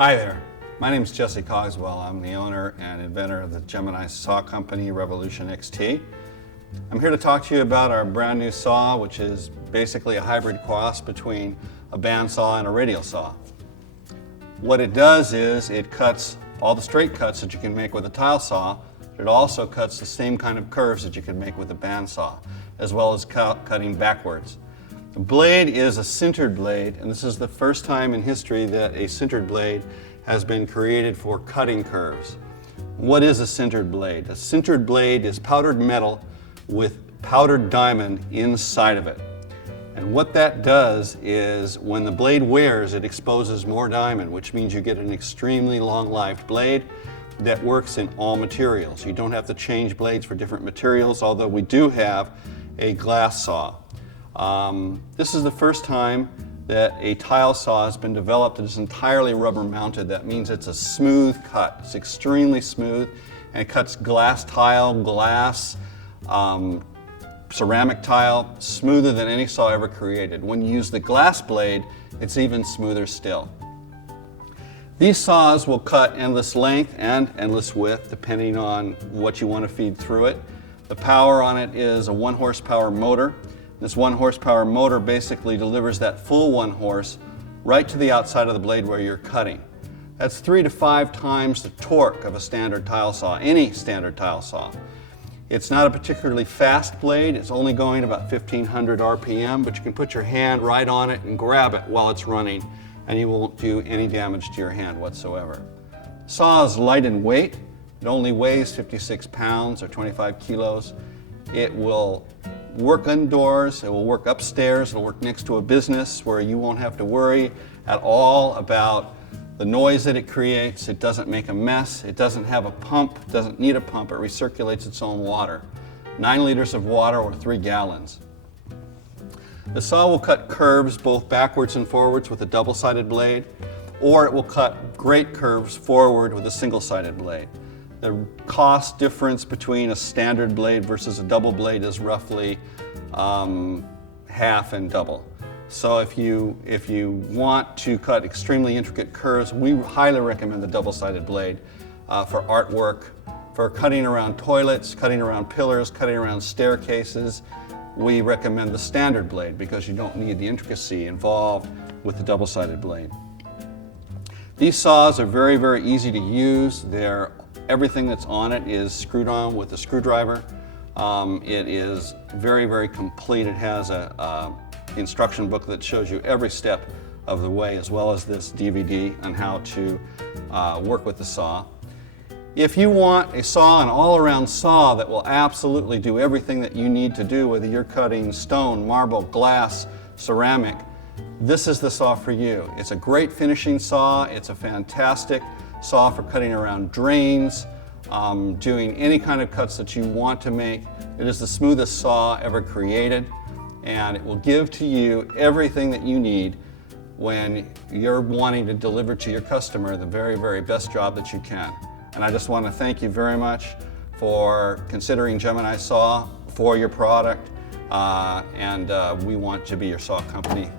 Hi there, my name is Jesse Cogswell. I'm the owner and inventor of the Gemini saw company Revolution XT. I'm here to talk to you about our brand new saw, which is basically a hybrid cross between a bandsaw and a radial saw. What it does is it cuts all the straight cuts that you can make with a tile saw. It also cuts the same kind of curves that you can make with a bandsaw, as well as cutting backwards. The blade is a sintered blade, and this is the first time in history that a sintered blade has been created for cutting curves. What is a sintered blade? A sintered blade is powdered metal with powdered diamond inside of it. And what that does is when the blade wears, it exposes more diamond, which means you get an extremely long-lived blade that works in all materials. You don't have to change blades for different materials, although we do have a glass saw. This is the first time that a tile saw has been developed that is entirely rubber mounted. That means it's a smooth cut. It's extremely smooth, and it cuts glass tile, glass, ceramic tile, smoother than any saw ever created. When you use the glass blade, it's even smoother still. These saws will cut endless length and endless width depending on what you want to feed through it. The power on it is a 1 horsepower motor. This 1 horsepower motor basically delivers that full 1 horse right to the outside of the blade where you're cutting. That's 3 to 5 times the torque of a standard tile saw, any standard tile saw. It's not a particularly fast blade. It's only going about 1500 RPM, but you can put your hand right on it and grab it while it's running, and you won't do any damage to your hand whatsoever. The saw is light in weight. It only weighs 56 pounds or 25 kilos. It will work indoors, it will work upstairs, it'll work next to a business where you won't have to worry at all about the noise that it creates. It doesn't make a mess, it doesn't have a pump, it doesn't need a pump, it recirculates its own water. 9 liters of water or 3 gallons. The saw will cut curves both backwards and forwards with a double-sided blade, or it will cut great curves forward with a single-sided blade. The cost difference between a standard blade versus a double blade is roughly half and double. So if you want to cut extremely intricate curves, we highly recommend the double-sided blade for artwork, for cutting around toilets, cutting around pillars, cutting around staircases. We recommend the standard blade because you don't need the intricacy involved with the double-sided blade. These saws are very, very easy to use. Everything that's on it is screwed on with a screwdriver. It is very, very complete. It has a instruction book that shows you every step of the way, as well as this DVD on how to work with the saw. If you want a saw, an all-around saw that will absolutely do everything that you need to do, whether you're cutting stone, marble, glass, ceramic, this is the saw for you. It's a great finishing saw. It's a fantastic saw for cutting around drains, doing any kind of cuts that you want to make. It is the smoothest saw ever created, and it will give to you everything that you need when you're wanting to deliver to your customer the very, very best job that you can. And I just want to thank you very much for considering Gemini Saw for your product, and we want to be your saw company